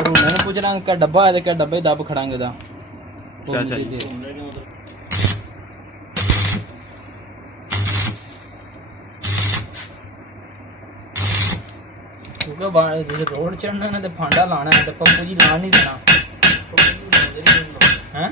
रूने पूछ रहा क्या डब्बा है, क्या डब्बे दब खड़ांगे दा क्या चाहिए? क्योंकि जैसे रोड चढ़ना है तो फांडा लाना है तो पप्पू जी ला नहीं देना हैं।